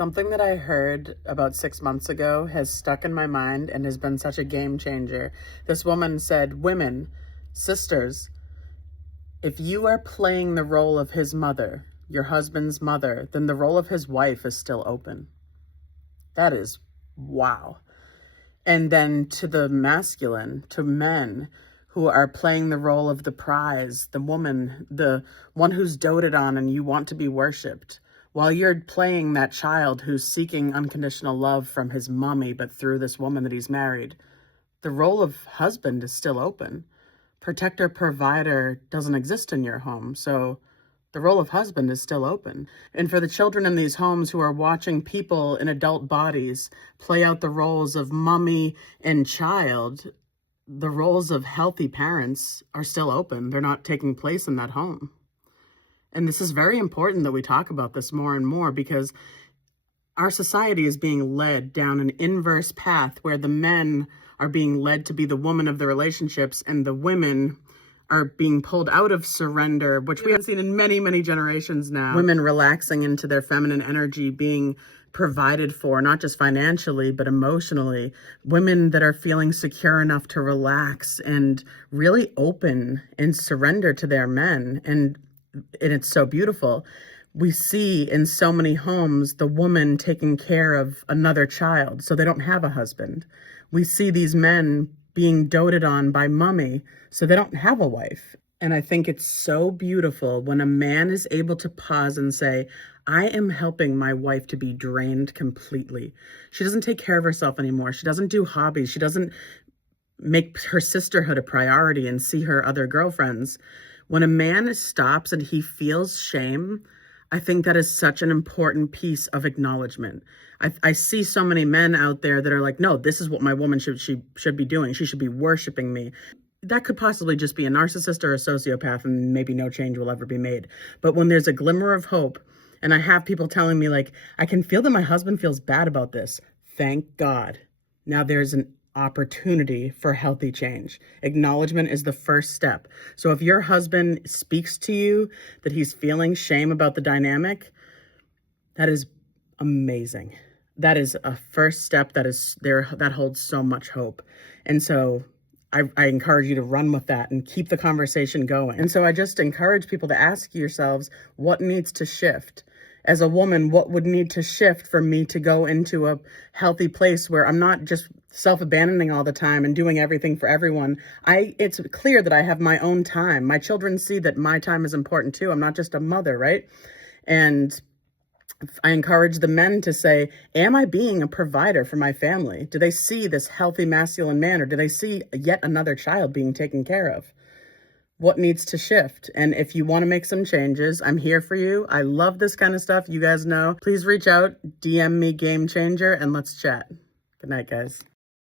Something that I heard about 6 months ago has stuck in my mind and has been such a game changer. This woman said, "Women, sisters, if you are playing the role of his mother, your husband's mother, then the role of his wife is still open." That is wow. And then to the masculine, to men who are playing the role of the prize, the woman, the one who's doted on and you want to be worshipped, while you're playing that child who's seeking unconditional love from his mommy, but through this woman that he's married, the role of husband is still open. Protector, provider doesn't exist in your home, so the role of husband is still open. And for the children in these homes who are watching people in adult bodies play out the roles of mommy and child, the roles of healthy parents are still open. They're not taking place in that home. And this is very important that we talk about this more and more, because our society is being led down an inverse path where the men are being led to be the woman of the relationships and the women are being pulled out of surrender, which we haven't seen in many, many generations now. Women relaxing into their feminine energy, being provided for, not just financially, but emotionally. Women that are feeling secure enough to relax and really open and surrender to their men. And it's so beautiful. We see in so many homes the woman taking care of another child, so they don't have a husband. We see these men being doted on by mommy, so they don't have a wife. And I think it's so beautiful when a man is able to pause and say, I am helping my wife to be drained completely. She doesn't take care of herself anymore. She doesn't do hobbies. She doesn't make her sisterhood a priority and see her other girlfriends. When a man stops and he feels shame, I think that is such an important piece of acknowledgement. I see so many men out there that are like, no, this is what my woman should be doing. She should be worshiping me. That could possibly just be a narcissist or a sociopath, and maybe no change will ever be made. But when there's a glimmer of hope, and I have people telling me like, I can feel that my husband feels bad about this. Thank God. Now there's an opportunity for healthy change. Acknowledgement is the first step. So if your husband speaks to you that he's feeling shame about the dynamic, that is amazing. That is a first step that holds so much hope. And so I encourage you to run with that and keep the conversation going. And so I just encourage people to ask yourselves, what needs to shift? As a woman, what would need to shift for me to go into a healthy place where I'm not just self-abandoning all the time and doing everything for everyone? It's clear that I have my own time. My children see that my time is important too. I'm not just a mother, right? And I encourage the men to say, am I being a provider for my family? Do they see this healthy masculine man, or do they see yet another child being taken care of? What needs to shift? And if you want to make some changes, I'm here for you. I love this kind of stuff. You guys know. Please reach out, DM me Game Changer, and let's chat. Good night, guys.